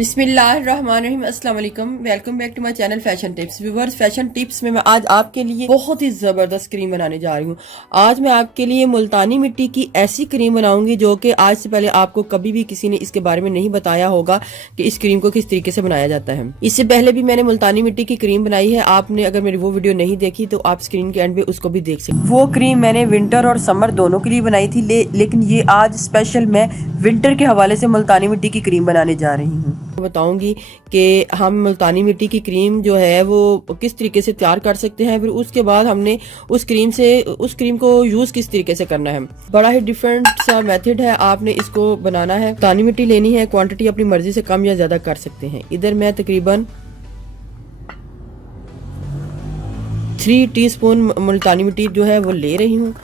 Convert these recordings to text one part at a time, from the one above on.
बिस्मिल्लाहिर्रहमानिर्रहीम, अस्सलाम वालेकुम। Welcome back to my channel fashion tips. Viewers, fashion tips में मैं आज आपके लिए बहुत ही ज़बरदस्त क्रीम बनाने जा रही हूँ। आज मैं आपके लिए मुल्तानी मिट्टी की ऐसी क्रीम बनाऊंगी जो कि आज से पहले आपको कभी भी किसी ने इसके बारे में नहीं बताया होगा कि इस क्रीम को किस तरीके से बनाया जाता है। इससे पहले भी मैंने मुल्तानी मिट्टी की क्रीम बनाई है। आपने अगर मेरी वो वीडियो नहीं देखी तो आप स्क्रीन के एंड पे उसको भी देख सकते। वो क्रीम मैंने विंटर और समर दोनों के लिए बनाई थी, लेकिन ये आज स्पेशल मैं विंटर के हवाले से मुल्तानी मिट्टी की क्रीम बनाने जा रही हूँ। बताऊंगी कि हम मुल्तानी मिट्टी की क्रीम जो है वो किस तरीके से तैयार कर सकते हैं, फिर उसके बाद हमने उस क्रीम को यूज किस तरीके से करना है। बड़ा ही डिफरेंट सा मेथड है। आपने इसको बनाना है, मुल्तानी मिट्टी लेनी है, क्वांटिटी अपनी मर्जी से कम या ज्यादा कर सकते हैं। इधर मैं तकरीबन 3 टीस्पून मुल्तानी मिट्टी जो है वो ले रही हूँ।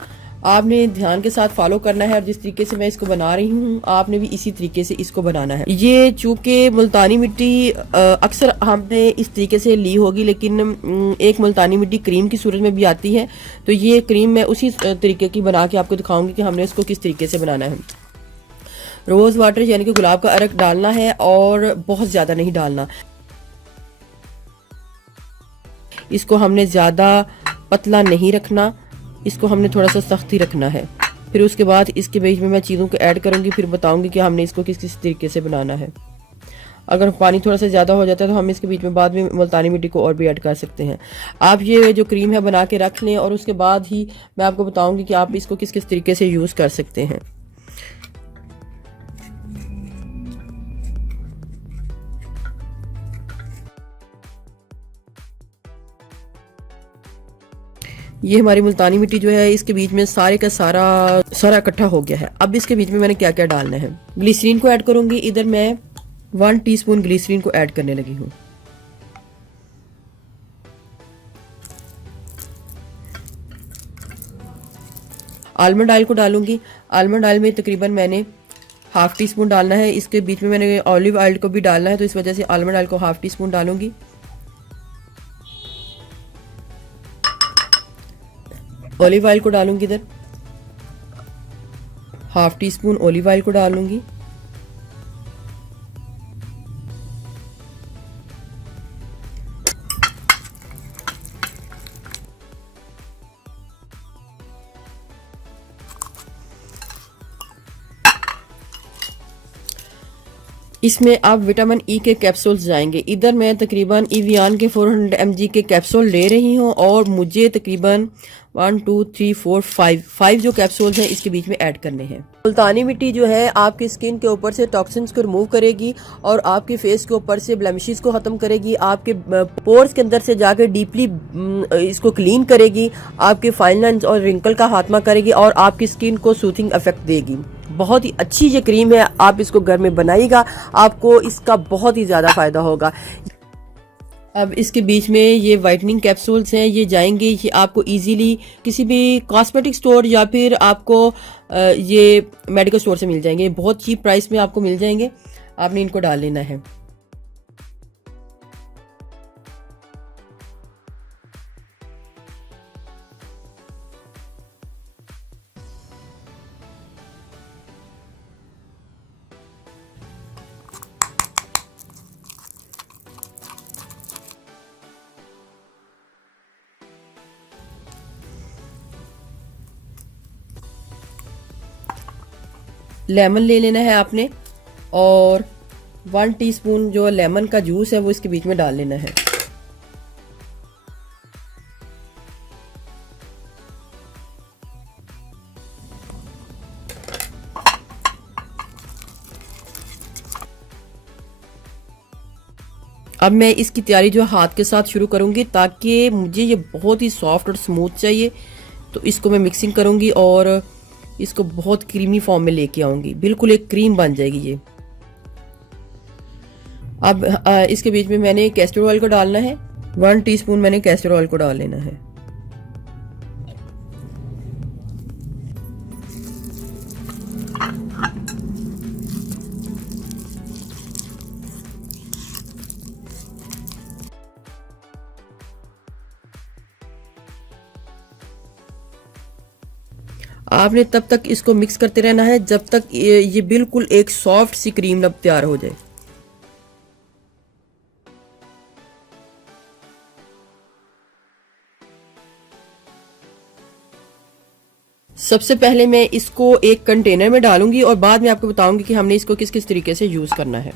आपने ध्यान के साथ फॉलो करना है और जिस तरीके से मैं इसको बना रही हूँ आपने भी इसी तरीके से इसको बनाना है। ये चूंकि मुल्तानी मिट्टी अक्सर हमने इस तरीके से ली होगी, लेकिन एक मुल्तानी मिट्टी क्रीम की सूरत में भी आती है, तो ये क्रीम मैं उसी तरीके की बना के आपको दिखाऊंगी कि हमने इसको किस तरीके से बनाना है। रोज वाटर यानी कि गुलाब का अर्क डालना है और बहुत ज्यादा नहीं डालना। इसको हमने ज्यादा पतला नहीं रखना, इसको हमने थोड़ा सा सख्त ही रखना है। फिर उसके बाद इसके बीच में मैं चीज़ों को ऐड करूंगी, फिर बताऊंगी कि हमने इसको किस किस तरीके से बनाना है। अगर पानी थोड़ा सा ज़्यादा हो जाता है तो हम इसके बीच में बाद में मुल्तानी मिट्टी को और भी ऐड कर सकते हैं। आप ये जो क्रीम है बना के रख लें और उसके बाद ही मैं आपको बताऊंगी कि आप इसको किस किस तरीके से यूज़ कर सकते हैं। ये हमारी मुल्तानी मिट्टी जो है इसके बीच में सारे का सारा इकट्ठा हो गया है। अब इसके बीच में मैंने क्या क्या डालना है। ग्लिसरीन को ऐड करूंगी। इधर मैं 1 टीस्पून ग्लिसरीन को ऐड करने लगी हूँ। आलमंड ऑयल को डालूंगी। आलमंड ऑयल में तकरीबन मैंने ½ टीस्पून डालना है। इसके बीच में मैंने ऑलिव ऑयल को भी डालना है, तो इस वजह से आलमंड ऑयल को ½ टीस्पून डालूंगी। ऑलिव ऑयल को डालूंगी। इधर ½ टीस्पून ऑलिव ऑयल को डालूंगी। इसमें अब विटामिन ई के कैप्सूल्स जाएंगे। इधर मैं तकरीबन इवियान के 400 mg के कैप्सूल ले रही हूँ और मुझे तकरीबन 1 2 3 4 5 जो कैप्सूल्स हैं इसके बीच में ऐड करने हैं। मुल्तानी मिट्टी जो है आपकी स्किन के ऊपर से टॉक्सिन्स को रिमूव करेगी और आपके फेस के ऊपर से ब्लेमिशेस को खत्म करेगी। आपके पोर्स के अंदर से जाकर डीपली इसको क्लीन करेगी। आपके फाइन लाइंस और रिंकल का खात्मा करेगी और आपकी स्किन को सूथिंग इफेक्ट देगी। बहुत ही अच्छी ये क्रीम है, आप इसको घर में बनाइएगा, आपको इसका बहुत ही ज़्यादा फ़ायदा होगा। अब इसके बीच में ये वाइटनिंग कैप्सूल्स हैं, ये जाएंगे, ये आपको इजीली किसी भी कॉस्मेटिक स्टोर या फिर आपको ये मेडिकल स्टोर से मिल जाएंगे। बहुत चीप प्राइस में आपको मिल जाएंगे। आपने इनको डाल लेना है। लेमन ले लेना है आपने और 1 टीस्पून जो लेमन का जूस है वो इसके बीच में डाल लेना है। अब मैं इसकी तैयारी जो हाथ के साथ शुरू करूंगी, ताकि मुझे ये बहुत ही सॉफ्ट और स्मूथ चाहिए। तो इसको मैं मिक्सिंग करूंगी और इसको बहुत क्रीमी फॉर्म में लेके आऊंगी। बिल्कुल एक क्रीम बन जाएगी ये। अब इसके बीच में मैंने कैस्टर ऑयल को डालना है। 1 टीस्पून मैंने कैस्टर ऑयल को डाल लेना है। आपने तब तक इसको मिक्स करते रहना है जब तक ये बिल्कुल एक सॉफ्ट सी क्रीम अब तैयार हो जाए। सबसे पहले मैं इसको एक कंटेनर में डालूंगी और बाद में आपको बताऊंगी कि हमने इसको किस किस तरीके से यूज करना है।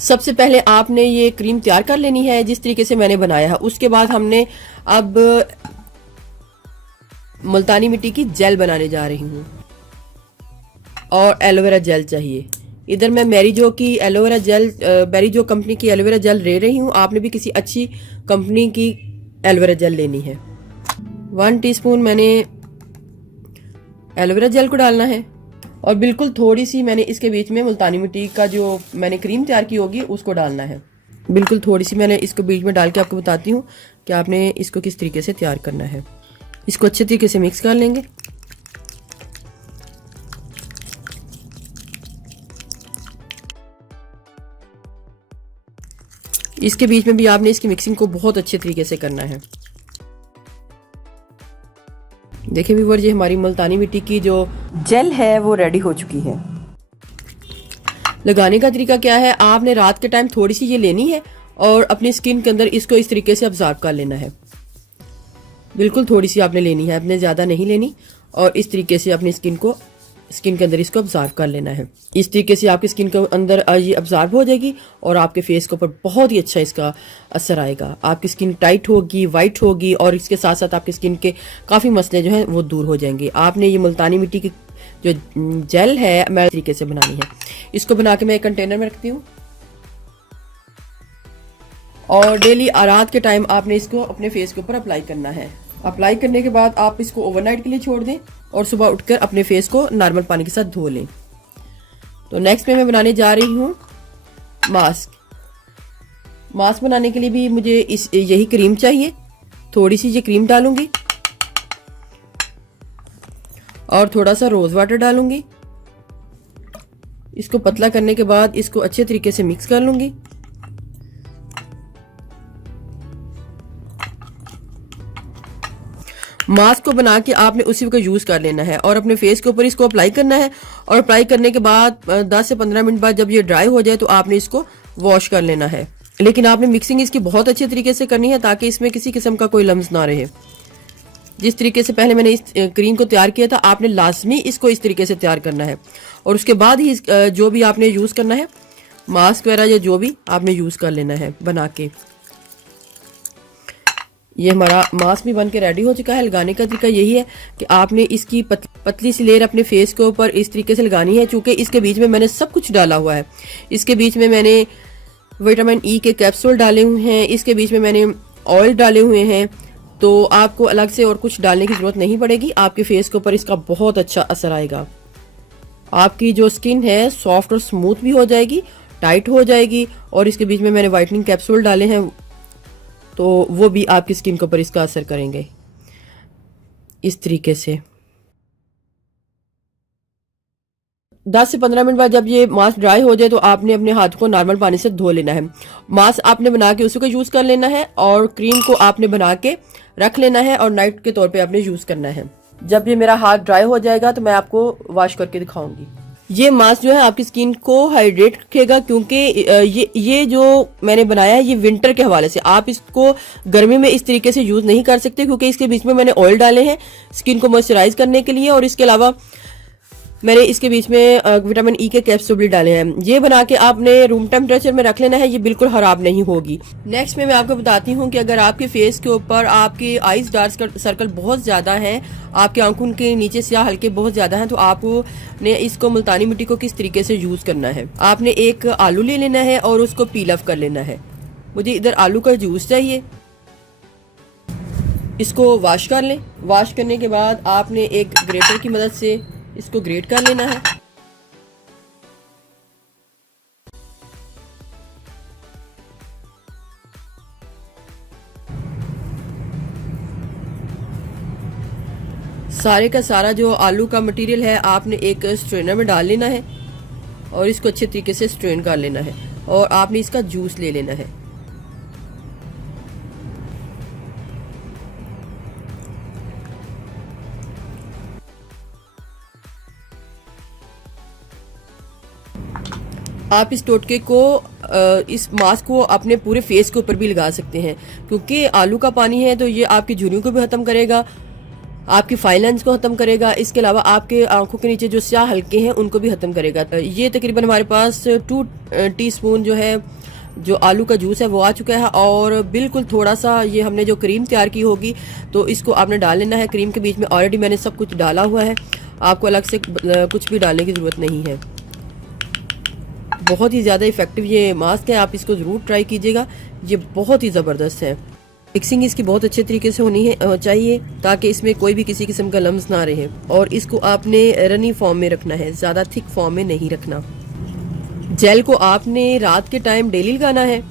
सबसे पहले आपने ये क्रीम तैयार कर लेनी है जिस तरीके से मैंने बनाया है। उसके बाद हमने अब मुल्तानी मिट्टी की जेल बनाने जा रही हूँ और एलोवेरा जेल चाहिए। इधर मैं मैरिजो की एलोवेरा जेल, मैरिजो कंपनी की एलोवेरा जेल ले रही हूँ। आपने भी किसी अच्छी कंपनी की एलोवेरा जेल लेनी है। 1 टीस्पून मैंने एलोवेरा जेल को डालना है और बिल्कुल थोड़ी सी मैंने इसके बीच में मुल्तानी मिट्टी का जो मैंने क्रीम तैयार की होगी उसको डालना है। बिल्कुल थोड़ी सी मैंने इसको बीच में डाल के आपको बताती हूँ कि आपने इसको किस तरीके से तैयार करना है। इसको अच्छे तरीके से मिक्स कर लेंगे। इसके बीच में भी आपने इसकी मिक्सिंग को बहुत अच्छे तरीके से करना है। देखिए व्यूअर, ये हमारी मुल्तानी मिट्टी की जो जेल है वो रेडी हो चुकी है। लगाने का तरीका क्या है, आपने रात के टाइम थोड़ी सी ये लेनी है और अपनी स्किन के अंदर इसको इस तरीके से ऑब्जर्व कर लेना है। बिल्कुल थोड़ी सी आपने लेनी है, आपने ज़्यादा नहीं लेनी। और इस तरीके से अपनी स्किन के अंदर इसको ऑब्जर्व कर लेना है। इस तरीके से आपकी स्किन के अंदर ये ऑब्जर्व हो जाएगी और आपके फेस के ऊपर बहुत ही अच्छा इसका असर आएगा। आपकी स्किन टाइट होगी, वाइट होगी और इसके साथ साथ आपकी स्किन के काफ़ी मसले जो हैं वो दूर हो जाएंगे। आपने ये मुल्तानी मिट्टी की जो जेल है मैं तरीके से बनानी है। इसको बना के मैं एक कंटेनर में रखती हूँ और डेली रात के टाइम आपने इसको अपने फेस के ऊपर अप्लाई करना है। अप्लाई करने के बाद आप इसको ओवरनाइट के लिए छोड़ दें और सुबह उठकर अपने फेस को नॉर्मल पानी के साथ धो लें। तो नेक्स्ट में मैं बनाने जा रही हूँ मास्क। मास्क बनाने के लिए भी मुझे यही क्रीम चाहिए। थोड़ी सी ये क्रीम डालूंगी और थोड़ा सा रोज वाटर डालूंगी। इसको पतला करने के बाद इसको अच्छे तरीके से मिक्स कर लूंगी। मास्क को बना के आपने उसी को यूज कर लेना है और अपने फेस के ऊपर इसको अप्लाई करना है। और अप्लाई करने के बाद 10 से 15 मिनट बाद जब ये ड्राई हो जाए तो आपने इसको वॉश कर लेना है। लेकिन आपने मिक्सिंग इसकी बहुत अच्छे तरीके से करनी है ताकि इसमें किसी किस्म का कोई लम्स ना रहे। जिस तरीके से पहले मैंने इस क्रीम को तैयार किया था आपने लाजमी इसको इस तरीके से तैयार करना है और उसके बाद ही जो भी आपने यूज करना है मास्क वगैरह या जो भी आपने यूज कर लेना है बना के। ये हमारा मास्क भी बन के रेडी हो चुका है। लगाने का तरीका यही है कि आपने इसकी पतली सी लेयर अपने फेस के ऊपर इस तरीके से लगानी है। चूंकि इसके बीच में मैंने सब कुछ डाला हुआ है। इसके बीच में मैंने विटामिन ई के कैप्सूल डाले हुए हैं, इसके बीच में मैंने ऑयल डाले हुए हैं। तो आपको अलग से और कुछ डालने की जरूरत नहीं पड़ेगी। आपके फेस के ऊपर इसका बहुत अच्छा असर आएगा। आपकी जो स्किन है सॉफ्ट और स्मूथ भी हो जाएगी, टाइट हो जाएगी। और इसके बीच में मैंने वाइटनिंग कैप्सूल डाले हैं तो वो भी आपकी स्किन के ऊपर इसका असर करेंगे। इस तरीके से 10 से 15 मिनट बाद जब ये मास्क ड्राई हो जाए तो आपने अपने हाथ को नॉर्मल पानी से धो लेना है। मास्क आपने बना के उसी को यूज कर लेना है और क्रीम को आपने बना के रख लेना है और नाइट के तौर पे आपने यूज करना है। जब ये मेरा हाथ ड्राई हो जाएगा तो मैं आपको वॉश करके दिखाऊंगी। ये मास्क जो है आपकी स्किन को हाइड्रेट रखेगा क्योंकि ये जो मैंने बनाया है ये विंटर के हवाले से। आप इसको गर्मी में इस तरीके से यूज नहीं कर सकते क्योंकि इसके बीच में मैंने ऑयल डाले हैं स्किन को मॉइस्चराइज करने के लिए और इसके अलावा मैंने इसके बीच में विटामिन ई के कैप्सूल भी डाले हैं। ये बना के आपने रूम टेम्परेचर में रख लेना है, ये बिल्कुल खराब नहीं होगी। नेक्स्ट में मैं आपको बताती हूँ कि अगर आपके फेस के ऊपर आपके आईज डार्क सर्कल बहुत ज़्यादा हैं, आपके आंखों के नीचे स्याह हल्के बहुत ज़्यादा हैं, तो आपने इसको मुल्तानी मिट्टी को किस तरीके से यूज़ करना है। आपने एक आलू ले लेना है और उसको पील ऑफ कर लेना है। मुझे इधर आलू का जूस चाहिए। इसको वॉश कर लें। वॉश करने के बाद आपने एक ग्रेटर की मदद से इसको ग्रेट कर लेना है। सारे का सारा जो आलू का मटेरियल है आपने एक स्ट्रेनर में डाल लेना है और इसको अच्छे तरीके से स्ट्रेन कर लेना है और आपने इसका जूस ले लेना है। आप इस टोटके को इस मास्क को अपने पूरे फेस के ऊपर भी लगा सकते हैं, क्योंकि आलू का पानी है तो ये आपकी झुर्रियों को भी खत्म करेगा, आपकी फाइन लाइन्स को खत्म करेगा। इसके अलावा आपके आंखों के नीचे जो स्याह हल्के हैं उनको भी खत्म करेगा। ये तकरीबन हमारे पास 2 टीस्पून जो है जो आलू का जूस है वो आ चुका है, और बिल्कुल थोड़ा सा ये हमने जो क्रीम तैयार की होगी तो इसको आपने डाल लेना है। क्रीम के बीच में ऑलरेडी मैंने सब कुछ डाला हुआ है, आपको अलग से कुछ भी डालने की ज़रूरत नहीं है। बहुत ही ज़्यादा इफेक्टिव ये मास्क है, आप इसको ज़रूर ट्राई कीजिएगा, ये बहुत ही ज़बरदस्त है। मिक्सिंग इसकी बहुत अच्छे तरीके से होनी है चाहिए ताकि इसमें कोई भी किसी किस्म का लम्स ना रहे, और इसको आपने रनी फॉर्म में रखना है, ज़्यादा थिक फॉर्म में नहीं रखना। जेल को आपने रात के टाइम डेली लगाना है,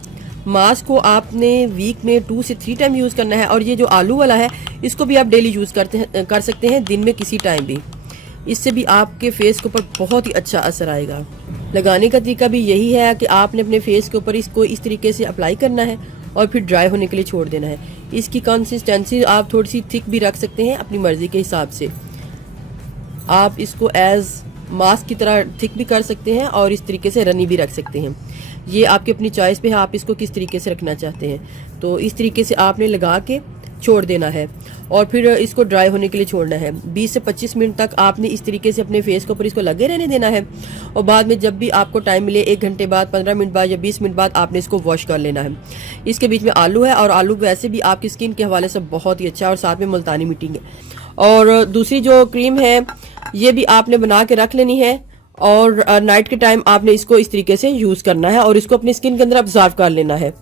मास्क को आपने वीक में 2 से 3 टाइम यूज़ करना है, और ये जो आलू वाला है इसको भी आप डेली यूज़ कर सकते हैं, दिन में किसी टाइम भी। इससे भी आपके फेस के ऊपर बहुत ही अच्छा असर आएगा। लगाने का तरीका भी यही है कि आपने अपने फेस के ऊपर इसको इस तरीके से अप्लाई करना है और फिर ड्राई होने के लिए छोड़ देना है। इसकी कंसिस्टेंसी आप थोड़ी सी थिक भी रख सकते हैं अपनी मर्जी के हिसाब से, आप इसको एज मास्क की तरह थिक भी कर सकते हैं और इस तरीके से रनी भी रख सकते हैं। ये आपकी अपनी चॉइस पे है, आप इसको किस तरीके से रखना चाहते हैं। तो इस तरीके से आपने लगा के छोड़ देना है और फिर इसको ड्राई होने के लिए छोड़ना है। 20 से 25 मिनट तक आपने इस तरीके से अपने फेस के ऊपर इसको लगे रहने देना है, और बाद में जब भी आपको टाइम मिले 1 घंटे बाद, 15 मिनट बाद या 20 मिनट बाद आपने इसको वॉश कर लेना है। इसके बीच में आलू है, और आलू वैसे भी आपकी स्किन के हवाले से बहुत ही अच्छा है, और साथ में मुल्तानी मिट्टी है। और दूसरी जो क्रीम है ये भी आपने बना के रख लेनी है, और नाइट के टाइम आपने इसको इस तरीके से यूज़ करना है और इसको अपनी स्किन के अंदर ऑब्जर्व कर लेना है।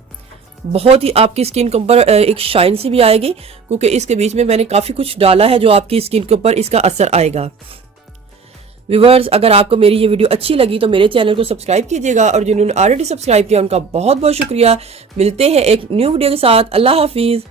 बहुत ही आपकी स्किन के ऊपर एक शाइन सी भी आएगी, क्योंकि इसके बीच में मैंने काफ़ी कुछ डाला है जो आपकी स्किन के ऊपर इसका असर आएगा। व्यूअर्स, अगर आपको मेरी ये वीडियो अच्छी लगी तो मेरे चैनल को सब्सक्राइब कीजिएगा, और जिन्होंने ऑलरेडी सब्सक्राइब किया उनका बहुत बहुत शुक्रिया। मिलते हैं एक न्यू वीडियो के साथ। अल्लाह हाफिज़।